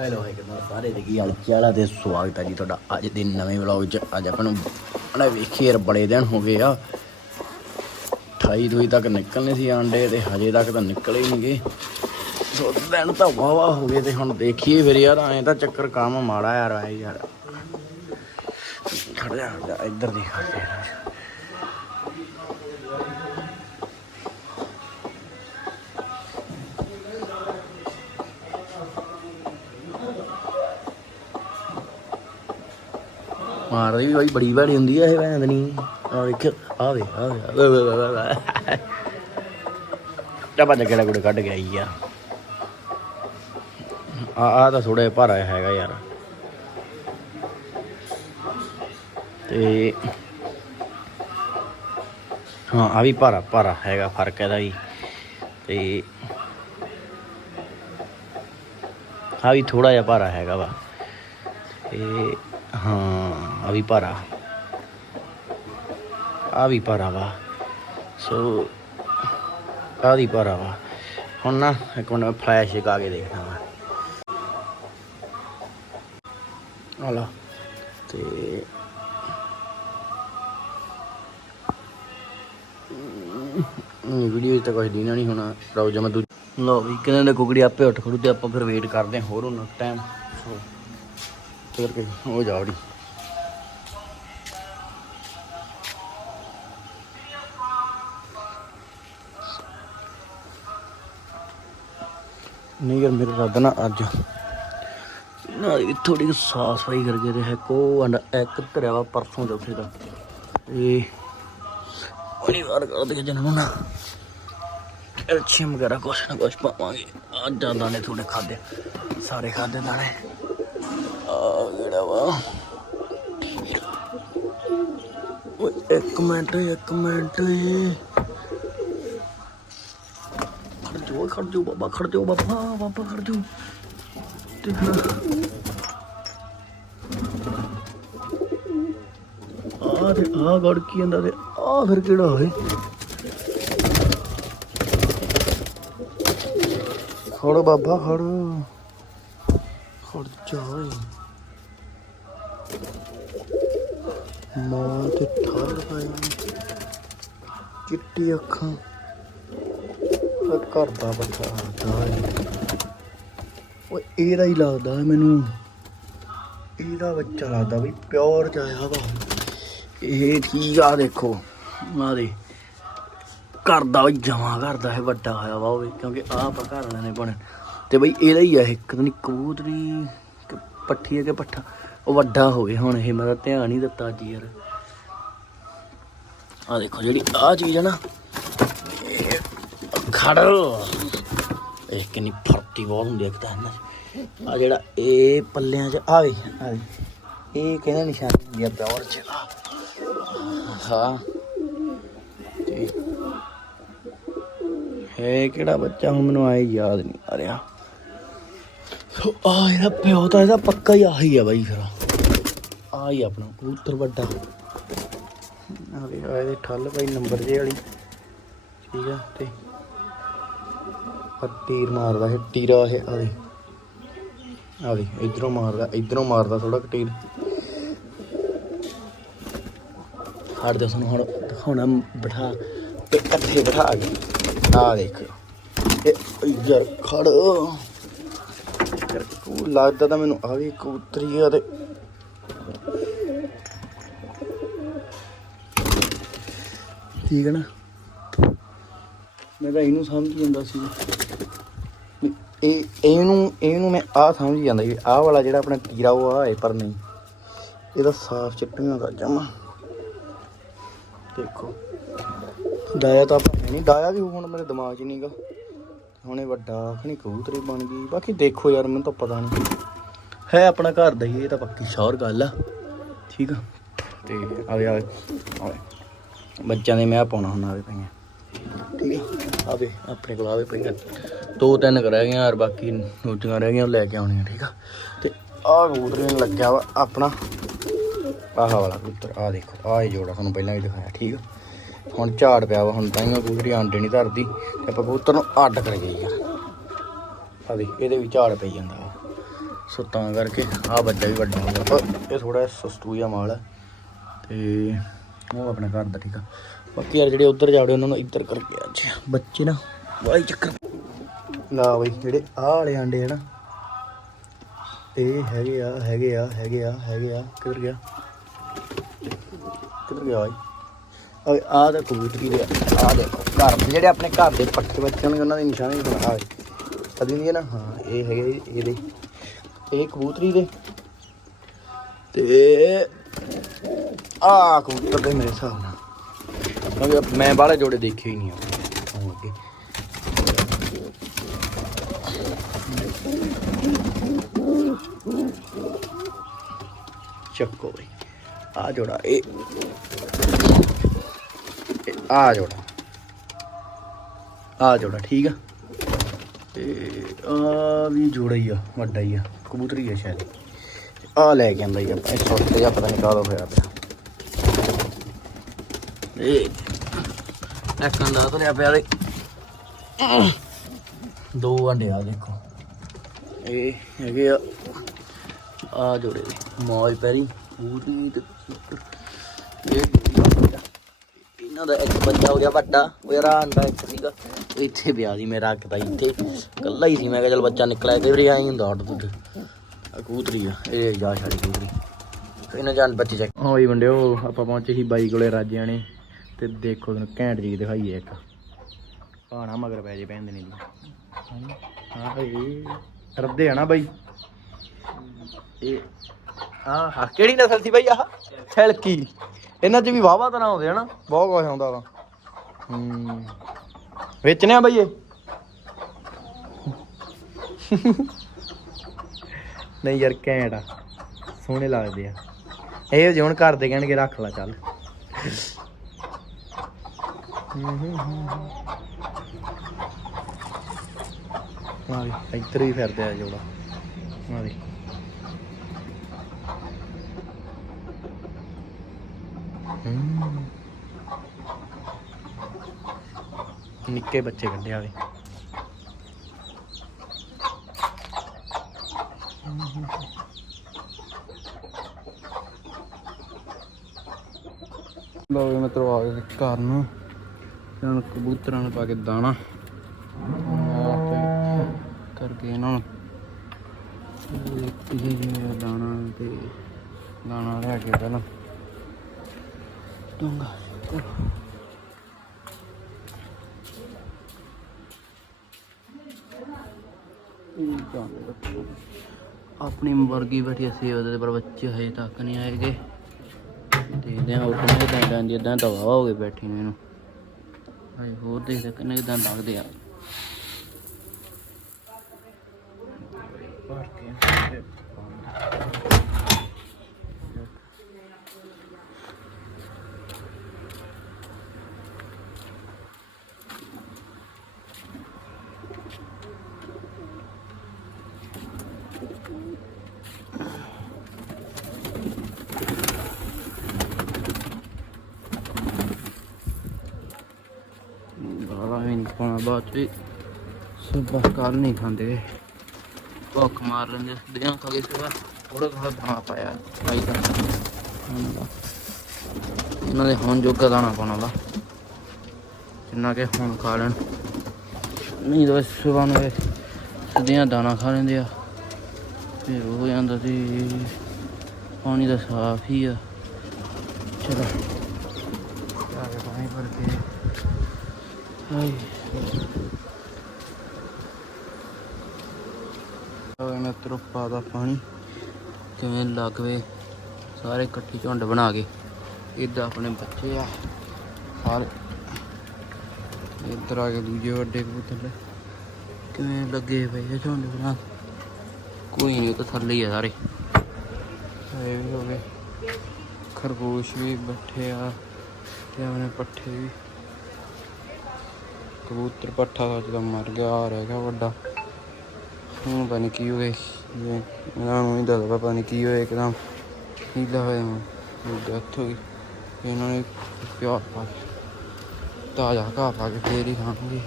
Hello ਹੈ ਕਿਦਾਂ ਸਾਰੇ ਦੇ ਕੀ ਹਾਲ ਚਾਲ ਆ ਤੇ ਸਵਾਗਤ ਹੈ ਜੀ ਤੁਹਾਡਾ ਅੱਜ ਦੇ ਨਵੇਂ ਵਲੌਗ 'ਚ ਅੱਜ ਆਪਾਂ ਨੂੰ ਬੜਾ ਵੇਖੀ ਯਾਰ, ਬੜੇ ਦਿਨ ਹੋ ਗਏ ਆ। 28 ਦੂਈ ਤੱਕ ਨਿਕਲਨੇ ਸੀ ਆਂਡੇ ਤੇ ਹਜੇ ਤੱਕ ਤਾਂ ਨਿਕਲੇ ਹੀ ਨਹੀਂਗੇ। ਦੋ ਦਿਨ ਤਾਂ ਵਾਵਾ ਹੋ ਗਏ ਤੇ ਹੁਣ ਦੇਖੀਏ ਫਿਰ ਯਾਰ, ਐਂ ਤਾਂ ਚੱਕਰ ਕੰਮ ਮਾੜਾ ਯਾਰ ਆਏ ਯਾਰ। ਖੜ ਜਾ ਇੱਧਰ ਦੀ ਯਾਰ। ਮਾਰਦੀ ਵੀ ਬਾਈ, ਬੜੀ ਭੈੜੀ ਹੁੰਦੀ ਆ ਇਹ ਭੈਣ ਨਹੀਂ ਆ ਵੇਖ, ਆ ਵੇ ਆ ਵੇ ਤਾਂ ਬੰਦ ਕਿਹੜਾ ਕੁੜੇ ਕੱਢ ਗਿਆ ਯਾਰ ਆ। ਆ ਤਾਂ ਥੋੜਾ ਭਾਰਾ ਹੈਗਾ ਯਾਰ। ਤੇ ਹਾਂ, ਆ ਵੀ ਭਾਰਾ ਭਾਰਾ ਹੈਗਾ, ਫ਼ਰਕ ਇਹਦਾ ਵੀ। ਤੇ ਆ ਵੀ ਥੋੜਾ ਜਿਹਾ ਭਾਰਾ ਹੈਗਾ ਵਾ। ਤੇ ਹਾਂ। ਆ ਵੀ ਭਾਰਾ। ਆ ਵੀ ਭਾਰਾ ਵਾ। ਸੋ, ਆ ਵੀ ਭਾਰਾ ਵਾ। ਹੁਣ ਨਾ, ਇੱਕ ਮਿੰਟ ਮੈਂ ਫਲੈਸ਼ ਲਗਾ ਕੇ ਦੇਖਦਾ ਵਾ। ਆ ਲਾ ਤੇ ਵੀਡੀਓ ਤਾਂ ਕੁਝ ਦੇਣਾ ਨਹੀਂ ਹੋਣਾ। ਰੋ ਜਾ, ਮੈਂ ਦੂ ਲੋ ਵੀ ਕਿਹਨਾਂ ਦੇ ਕੁਕੜੀ ਆਪੇ ਉੱਠ ਖੜੂ ਤੇ ਆਪਾਂ ਫਿਰ ਵੇਟ ਕਰਦੇ ਹਾਂ ਹੋਰ ਉਹਨਾਂ ਟਾਈਮ ਸੋ, ਫਿਰ ਕੇ, ਹੋ ਜਾਵੜੀ ਨਹੀਂ ਯਾਰ, ਮੇਰੇ ਰੱਬ ਨਾ ਅੱਜ ਨਾ ਥੋੜੀ ਜਿਹੀ ਸਾਫ਼ ਸਫ਼ਾਈ ਕਰਕੇ ਤੇ ਕੋ ਅੰਡ ਇੱਕ ਧਰਿਆ ਵਾ ਪਰਸੋਂ ਚੌਥੇ ਦਾ। ਇਹ ਉਹਨੀ ਵਾਰ ਕਰਦੇ ਜਨਮ ਨਾ ਕੈਲਸ਼ੀਅਮ ਵਗੈਰਾ ਕੁਛ ਨਾ ਕੁਛ ਪਾਵਾਂਗੇ। ਅੱਜ ਤਾਂ ਦਾਣੇ ਥੋੜੇ ਖਾਦੇ ਸਾਰੇ ਖਾਦੇ ਦਾਣੇ। ਆ ਜਿਹੜਾ ਵਾ। ਓਏ, ਇੱਕ ਮਿੰਟ ਇੱਕ ਮਿੰਟ। ਖੜ ਜਾਓ ਬਾਬਾ ਖੜ ਜਾਓ ਬਾਬਾ ਬਾਬਾ ਖੜ ਜਾਓ ਤੇ ਆ ਤੇ ਆ ਗੜ ਕੀ ਜਾਂਦਾ ਤੇ ਆ ਫਿਰ ਕਿਹੜਾ ਹੋਏ ਖੜ ਬਾਬਾ, ਖੜ। ਖੜ ਜਾ ਮਾਂ ਤੇ ਠਰ ਪਾਈ। ਚਿੱਟੀ ਅੱਖਾਂ। ਆ ਘਰ ਦਾ ਬੱਚਾ ਆਦਾ ਓਏ ਇਹਦਾ ਹੀ ਲੱਗਦਾ ਮੈਨੂੰ। ਇਹਦਾ ਬੱਚਾ ਲੱਗਦਾ ਵੀ ਪਿਓਰ ਚ ਵਾ। ਇਹ ਠੀਕ ਆ ਦੇਖੋ ਆ ਘਰ ਦਾ ਵੀ ਜਮਾ ਕਰਦਾ ਹੈ ਵੱਡਾ ਹੋਇਆ ਵਾ ਉਹ ਕਿਉਂਕਿ ਆਹ ਆਪਾਂ ਘਰ ਵਾਲਿਆਂ ਨੇ ਬਣੇ ਤੇ ਬਈ ਇਹਦਾ ਹੀ ਆ ਇਹ ਨਹੀਂ ਕਬੂਤਰੀ ਪੱਠੀ ਹੈ ਕਿ ਪੱਠਾ। ਉਹ ਵੱਡਾ ਹੋ ਗਿਆ ਹੁਣ ਇਹ ਮੇਰਾ ਧਿਆਨ ਹੀ ਦਿੱਤਾ ਜੀ ਯਾਰ। ਆ ਦੇਖੋ ਜਿਹੜੀ ਆ ਚੀਜ਼ ਹੈ ਨਾ ਖੜ। ਇਹ ਕਿੰਨੀ ਫਰਤੀ ਬਹੁਤ ਹੁੰਦੀ ਹੈ ਇੱਕ ਤਾਂ ਆ ਜਿਹੜਾ ਇਹ ਪੱਲਿਆਂ 'ਚ ਆਵੇ ਆਵੇ ਇਹ ਕਹਿੰਦਾ ਨਿਸ਼ਾਨੀ ਹੁੰਦੀ ਆ ਪਿਓਰ 'ਚ। ਹਾਂ। ਤੇ ਹੈ ਕਿਹੜਾ ਬੱਚਾ ਹੁਣ ਮੈਨੂੰ ਆਏ ਯਾਦ ਨਹੀਂ ਆ ਰਿਹਾ। ਸੋ ਆ ਇਹਦਾ ਪਿਓ ਤਾਂ ਇਹਦਾ ਪੱਕਾ ਹੀ ਆਹੀ ਆ ਬਾਈ ਫਿਰ। ਆ ਹੀ ਆਪਣਾ, ਕਬੂਤਰ ਵੱਡਾ। ਆ ਵੇ ਇਹਦੇ ਠੱਲ ਭਾਈ ਨੰਬਰ ਜੇ ਵਾਲੀ। ਠੀਕ ਆ, ਤੇ ਆ ਤੀਰ ਮਾਰਦਾ ਇਹ ਟੀਰਾ ਇਹ, ਆ ਵੇ ਆ ਵੇ ਇਧਰੋਂ ਮਾਰਦਾ ਇਧਰੋਂ ਮਾਰਦਾ ਥੋੜਾ ਟੀਰ ਹੜ ਦੇ ਸਾਨੂੰ ਹੁਣ ਦਿਖਾਉਣਾ ਬਿਠਾ ਤੇ ਇਕੱਠੇ ਬਿਠਾ ਕੇ। ਆ ਦੇਖ। ਇਹ ਯਾਰ ਖੜ। ਕੋ ਲੱਗਦਾ ਤਾਂ ਮੈਨੂੰ ਆ ਵੀ ਕਬੂਤਰੀ ਆ ਤੇ। ਠੀਕ ਹੈ ਨਾ? ਮੈਂ ਤਾਂ ਇਹਨੂੰ ਸਮਝ ਜਾਂਦਾ ਸੀ। ਇਹ ਇਹਨੂੰ ਇਹਨੂੰ ਮੈਂ ਆ ਸਮਝ ਜਾਂਦਾ ਵੀ ਆਹ ਵਾਲਾ ਜਿਹੜਾ ਆਪਣਾ ਕੀੜਾ ਉਹ ਆ ਹੈ, ਪਰ ਨਹੀਂ। ਇਹਦਾ ਸਾਫ਼ ਚਿੱਟੀਆਂ ਦਾ ਜਮਾ ਦੇਖੋ। ਡਾਇਆ ਤਾਂ ਆਪਾਂ ਨਹੀਂ ਡਾਇਆ ਵੀ ਹੁਣ ਮੇਰੇ ਦਿਮਾਗ 'ਚ ਨਹੀਂਗਾ। ਹੁਣ ਇਹ ਵੱਡਾ ਖਣੀ ਕਬੂਤਰੀ ਬਣ ਗਈ। ਬਾਕੀ ਦੇਖੋ ਯਾਰ, ਮੈਨੂੰ ਤਾਂ ਪਤਾ ਨਹੀਂ। ਹੈ ਆਪਣਾ ਘਰ ਦਾ ਹੀ, ਇਹ ਤਾਂ ਪੱਕੀ ਸ਼ੌਰ ਗੱਲ ਆ। ਠੀਕ ਆ। ਤੇ ਆਵੇ ਆਵੇ ਬੱਚਿਆਂ ਦੇ ਮੈਂ ਪਾਉਣਾ ਹੁਣ ਆਵੇ ਪਈਆਂ। ਠੀਕ ਆ। ਆਵੇ ਆਪਣੇ ਕੋਲ ਆਵੇ ਪਈਆਂ। ਦੋ ਤਿੰਨ ਕੁ ਰਹਿ ਗਈਆਂ ਯਾਰ ਬਾਕੀ ਦੂਜੀਆਂ ਰਹਿ ਗਈਆਂ, ਉਹ ਲੈ ਕੇ ਆਉਣੀਆਂ, ਠੀਕ ਆ? ਤੇ ਆਹ ਕਬੂਤਰ ਲੱਗਿਆ ਵਾ, ਆਪਣਾ। ਆਹ ਵਾਲਾ ਕਬੂਤਰ, ਆਹ ਦੇਖੋ, ਆਹ ਹੀ ਜੋੜਾ ਤੁਹਾਨੂੰ ਪਹਿਲਾਂ ਵੀ ਦਿਖਾਇਆ, ਠੀਕ ਆ? ਹੁਣ ਝਾੜ ਪਿਆ ਵਾ, ਹੁਣ ਤਾਂ ਹੀ ਕਬੂਤਰੀ ਆਂਡੇ ਨਹੀਂ ਧਰਦੀ, ਤੇ ਆਪਾਂ ਕਬੂਤਰ ਨੂੰ ਅੱਡ ਕਰ ਗਏ ਯਾਰ। ਆ ਦੇਖ, ਇਹਦੇ ਵੀ ਝਾੜ ਪਈ ਜਾਂਦਾ ਵਾ। ਸੋ ਤਾਂ ਕਰਕੇ ਆ ਬੱਚਾ ਵੀ ਵੱਡਾ ਹੋ ਗਿਆ ਪਰ ਇਹ ਥੋੜਾ ਸਸਤੂ ਜਿਹਾ ਮਾਲ ਹੈ ਤੇ ਉਹ ਆਪਣੇ ਘਰ ਦਾ, ਠੀਕ ਆ? ਬਾਕੀ ਯਾਰ ਜਿਹੜੇ ਉੱਧਰ ਜਾੜੇ ਉਹਨਾਂ ਨੂੰ ਇੱਧਰ ਕਰਕੇ ਅੱਜ ਬੱਚੇ ਨਾ ਵਾਈ ਚੱਕਰ। ਲਾ ਬਈ, ਜਿਹੜੇ ਆਹ ਵਾਲੇ ਆਂਡੇ ਹਨ ਇਹ ਹੈਗੇ ਆ ਹੈਗੇ ਆ ਹੈਗੇ ਆ ਹੈਗੇ ਆ। ਕਿੱਧਰ ਗਿਆ? ਕਿੱਧਰ ਗਿਆ ਬਾਈ? ਓਏ ਆਹ ਦਾ ਕਬੂਤਰੀ ਦੇ ਆਹ ਦੇਖੋ ਘਰ ਦੇ, ਜਿਹੜੇ ਆਪਣੇ ਘਰ ਦੇ ਪੱਠੇ ਬੱਚੇ ਹੋਣਗੇ, ਉਹਨਾਂ ਦੇ ਨਿਸ਼ਾਨੇ ਵੀ ਬਣਾ ਕਦੀ ਨਹੀਂ ਨਾ? ਹਾਂ, ਇਹ ਹੈਗੇ ਇਹਦੇ ਇਹ ਕਬੂਤਰੀ ਦੇ। ਤੇ ਆ ਕਬੂਤਰ ਦੇ ਮੇਰੇ ਹਿਸਾਬ ਨਾਲ। ਮੈਂ ਬਾਹਲੇ ਜੋੜੇ ਦੇਖੇ ਹੀ ਨਹੀਂ ਆ। ਅੱਗੇ। ਚੱਕੋ ਬਈ। ਆ ਜੋੜਾ, ਇਹ ਆ ਜੋੜਾ। ਆ ਜੋੜਾ, ਠੀਕ ਆ? ਤੇ ਆ ਵੀ ਜੋੜਾ ਹੀ ਆ, ਵੱਡਾ ਹੀ ਆ, ਕਬੂਤਰੀ ਆ ਸ਼ਾਇਦ। ਆ ਲੈ ਕੇ ਆਂਦਾ ਹੀ ਆਪਾਂ ਇਹ ਛੋਟੇ ਜਿਹਾ ਪਤਾ ਨਹੀਂ ਕਾਹਦਾ ਹੋਇਆ ਪਿਆ ਇਹ ਇੱਕ ਅੰਡਾ ਤੋਂ ਲਿਆ ਪਿਆ ਦੇ ਦੋ ਅੰਡੇ ਆ ਦੇਖੋ। ਇਹ ਹੈਗੇ ਆ ਆ ਜੋੜੇ ਦੇ ਮੌਜ ਪੈਰੀ ਪੂਰੀ ਤੇ ਇਹ ਇਹਨਾਂ ਦਾ ਇੱਕ ਬੱਚਾ ਹੋ ਗਿਆ ਵੱਡਾ ਉਹ ਯਾਰ ਆਹ ਅੰਡਾ ਇੱਕ ਸੀਗਾ ਇੱਥੇ ਪਿਆ ਸੀ ਮੈਂ ਰੱਖਤਾ ਸੀ ਇੱਥੇ ਕੱਲਾ ਹੀ ਸੀ ਮੈਂ ਕਿਹਾ ਚਲ ਬੱਚਾ ਨਿਕਲਿਆ ਤੇ ਵੀ ਆਈ ਹੁੰਦਾ ਅੱਡ ਦੁੱਧ ਆ ਕਬੂਤਰੀ ਆ ਇਹ ਜਾ ਛਾੜੀ ਕਬੂਤਰੀ ਇਹਨਾਂ ਜਾਨ ਬੱਚੇ ਚੱਕ। ਹਾਂ ਬਈ ਮੁੰਡਿਓ ਆਪਾਂ ਪਹੁੰਚੇ ਸੀ ਬਾਈ ਕੋਲੇ ਰਾਜਿਆਂ ਨੇ ਤੇ ਦੇਖੋ ਤੈਨੂੰ ਘੈਂਟ ਜੀ ਦਿਖਾਈਏ ਇੱਕ। ਪਾਣਾ ਮਗਰ ਪੈ ਜੇ ਨਹੀਂ। ਹਾਂ ਇਹ ਡਰਦੇ ਆ ਨਾ ਬਾਈ। ਇਹ ਆਹ ਹਾਂ ਕਿਹੜੀ ਨਸਲ ਸੀ ਬਾਈ ਆਹ? ਛਲਕੀ। ਇਹਨਾਂ 'ਚ ਵੀ ਵਾਵਾ ਤਰ੍ਹਾਂ ਆਉਂਦੇ ਆ ਨਾ। ਬਹੁਤ ਕੁਝ ਆਉਂਦਾ ਵਾ। ਹੂੰ। ਵੇਚਨੇ ਆ ਬਾਈ ਇਹ? ਨਹੀਂ ਯਾਰ ਘੈਂਟ ਆ। ਸੋਹਣੇ ਲੱਗਦੇ ਆ। ਇਹ ਜੇ ਹੁਣ ਘਰ ਦੇ ਕਹਿਣਗੇ ਰੱਖ ਲੈ ਚੱਲ। ਆ ਵੀ ਇੱਧਰ ਵੀ ਫਿਰਦੇ ਆ ਜੋੜਾ ਆ ਵੀ। ਨਿੱਕੇ ਬੱਚੇ ਕੱਢਿਆ ਵੇ। ਲੋ ਵੀ ਮਿੱਤਰੋ ਆ ਗਏ ਘਰ ਨੂੰ। ਤੇ ਹੁਣ ਕਬੂਤਰਾਂ ਨੂੰ ਪਾ ਕੇ ਦਾਣਾ। ਕਰਕੇ ਇਹਨਾਂ ਨੂੰ। ਇਹ ਇਹ ਦਾਣਾ ਤੇ ਦਾਣਾ ਲੈ ਕੇ ਪਹਿਲਾਂ। ਡੂੰਗਾ ਆਪਣੀ ਮੁਰਗੀ ਬੈਠੀ ਸੀ ਉਹਦੇ ਪਰ ਬੱਚੇ ਹਜੇ ਤੱਕ ਨਹੀਂ ਆਏਗੇ। ਦੇਖਦੇ ਹਾਂ ਉੱਠਣੇ ਕਿਦਾਂ ਜਾਂਦੀ ਇਦਾਂ ਦਵਾ ਹੋ ਗਏ ਬੈਠੀ ਨੇ ਇਹਨੂੰ। ਹਜੇ ਹੋਰ ਦੇਖਦੇ ਕਿੰਨੇ ਕਿਦਾਂ ਲੱਗਦੇ ਆ। ਭਰ ਕੇ ਗਾਲਾਂ ਵੀ ਨਹੀਂ ਪਾਉਣਾ ਬਾਅਦ ਚ ਸੁਬਹ ਕੱਲ ਨਹੀਂ ਖਾਂਦੇ। ਭੁੱਖ ਮਾਰ ਲੈਂਦੇ ਦਿਆਂ ਖਾ ਕੇ ਸੁਬਹ ਥੋੜਾ ਥੋੜਾ ਦਾਣਾ ਪਾਇਆ। ਭਾਈ ਦਾ। ਉਹਨਾਂ ਇਹਨਾਂ ਦੇ ਹੁਣ ਜੋਗਾ ਦਾਣਾ ਪਾਉਣਾ ਦਾ ਜਿੰਨਾ ਕਿ ਹੁਣ ਖਾ ਲੈਣ। ਨਹੀਂ ਤਾਂ ਸੁਬਹ ਨੂੰ ਸਦੀਆਂ ਦਾਣਾ ਖਾ ਲੈਂਦੇ ਆ। ਫਿਰ ਹੋ ਜਾਂਦਾ ਸੀ, ਪਾਣੀ ਦਾ ਸਾਫ਼ ਹੀ ਆ। ਚਲੋ। ਆ ਪਾਣੀ ਭਰ ਕੇ। ਹਾਏ। ਹੋਏ ਮੈਂ ਦਾ ਪਾਣੀ। ਕਿਵੇਂ ਲੱਗਵੇ ਸਾਰੇ ਇਕੱਠੀ ਝੁੰਡ ਬਣਾ ਕੇ। ਇੱਧਰ ਆਪਣੇ ਬੱਚੇ ਆ। ਸਾਰੇ। ਇੱਧਰ ਆ ਕੇ ਦੂਜੇ ਵੱਡੇ ਕਬੂਤਰ। ਕਿਵੇਂ ਲੱਗੇ ਪਏ ਆ ਝੁੰਡ ਬਣਾ ਕੋਈ ਨਹੀਂ ਤਾਂ ਥੱਲੇ ਹੀ ਆ ਸਾਰੇ। ਇਹ ਵੀ ਹੋ ਗਏ। ਖਰਗੋਸ਼ ਵੀ ਬੈਠੇ ਆ ਤੇ ਆਪਣੇ ਪੱਠੇ ਵੀ। ਕਬੂਤਰ ਪੱਠਾ ਸੱਚ ਦਾ ਮਰ ਗਿਆ, ਆ ਰਹਿ ਗਿਆ ਵੱਡਾ। ਹੁਣ ਪਤਾ ਨਹੀਂ ਕੀ ਹੋ ਗਿਆ ਇਹਨਾਂ ਨੂੰ ਨਹੀਂ ਦੱਸਦਾ ਪਤਾ ਨਹੀਂ ਕੀ ਹੋਇਆ, ਇੱਕਦਮ ਹੀਲਾ ਹੋਇਆ ਮੈਂ ਡੈਥ ਹੋ ਗਈ। ਇਹਨਾਂ ਨੇ ਪਿਆਰ ਪਾ ਤਾਜ਼ਾ ਘਾਹ ਪਾ ਕੇ ਫੇਰ ਹੀ ਖਾਣਗੇ।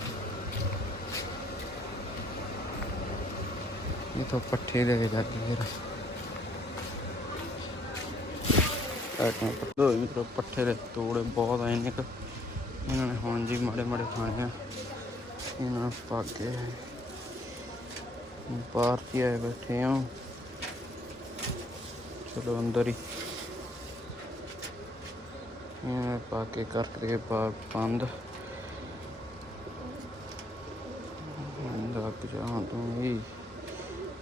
ਇਹ ਤਾਂ ਪੱਠੇ ਲੈ ਕੇ ਜਾਂਦੀ ਫਿਰ। ਕਾਟਾਂ ਪੱਟੋ ਮਿੱਤਰੋ ਪੱਠੇ ਦੇ ਤੋੜੇ ਬਹੁਤ ਆਏ ਨੇ ਇਹਨਾਂ ਨੇ ਹੁਣ ਜੀ ਮਾੜੇ ਮਾੜੇ ਖਾਣੇ ਆ। ਇਹਨਾਂ ਨੂੰ ਪਾ ਕੇ। ਬਾਹਰ ਕੀ ਆਏ ਬੈਠੇ ਆ ਚਲੋ ਅੰਦਰ ਹੀ। ਇਹ ਪਾ ਕੇ ਕਰਕੇ ਬਾਹਰ ਬੰਦ। ਲੱਗ ਜਾ ਤੂੰ ਇਹ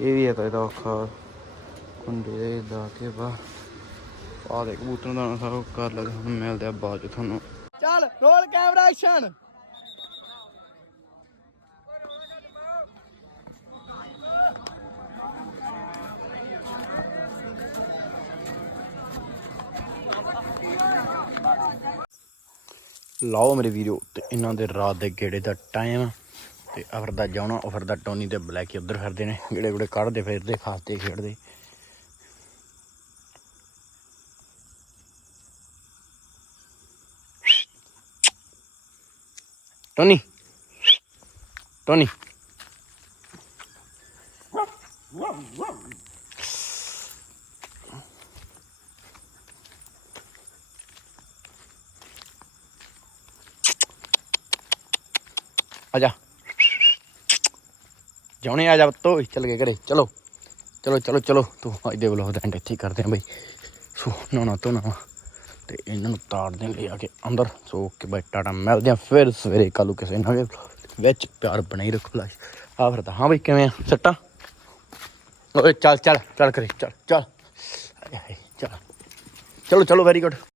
ਇਹ ਵੀ ਹੈ ਤਾਂ ਇਹਦਾ ਔਖਾ ਕੁੰਡੇ ਦੇ ਦਾ ਕੇ ਬਾ ਆ ਦੇ ਕਬੂਤਰਾਂ ਦਾ ਸਭ ਕਰ ਲਗਾ ਮਿਲਦੇ ਆ ਬਾਅਦ ਚ ਤੁਹਾਨੂੰ। ਚੱਲ ਰੋਲ ਕੈਮਰਾ ਐਕਸ਼ਨ ਲਾਓ ਮੇਰੇ ਵੀਰੋ ਤੇ ਇਹਨਾਂ ਦੇ ਰਾਤ ਦੇ ਗੇੜੇ ਦਾ ਟਾਈਮ ਤੇ ਅਫਰ ਦਾ ਜਾਣਾ ਅਫਰ ਦਾ ਟੋਨੀ ਤੇ ਬਲੈਕੀ ਉਧਰ ਫਿਰਦੇ ਨੇ, ਗੇੜੇ ਗੁੜੇ ਕੱਢਦੇ ਫਿਰਦੇ, ਖਾਸਤੇ ਖੇਡਦੇ। Tony Tony. ਜਾਉਣੇ ਆ ਜਾ ਬੱਤੋ ਚੱਲ ਗਏ ਘਰੇ, ਚਲੋ। ਚਲੋ ਚਲੋ ਚਲੋ, ਤੂੰ ਅੱਜ ਦੇ ਵਲੋਗ ਦਾ ਐਂਡ ਇੱਥੇ ਕਰਦੇ ਆ ਬਈ। ਸੋ, ਨਹਾਉਣਾ ਧੋਣਾ ਵਾ, ਤੇ ਇਹਨਾਂ ਨੂੰ ਤਾੜਦੇ ਲੈ ਆ ਕੇ ਅੰਦਰ, ਸੋ ਕਿ ਬਈ ਟਾਟਾ ਮਿਲਦੇ ਆ ਫਿਰ ਸਵੇਰੇ ਕੱਲੂ ਕਿਸੇ ਨਾਲ ਵਿੱਚ, ਪਿਆਰ ਬਣਾਈ ਰੱਖੋ ਲਾਸ਼ ਆ ਫਿਰ ਤਾਂ, ਹਾਂ ਬਈ, ਕਿਵੇਂ ਆ, ਸੱਟਾਂ? ਓਏ, ਚੱਲ ਚੱਲ ਚੱਲ ਕਰੇ ਚੱਲ ਚੱਲ। ਚੱਲ। ਚਲੋ ਚਲੋ ਵੈਰੀ ਗੁੱਡ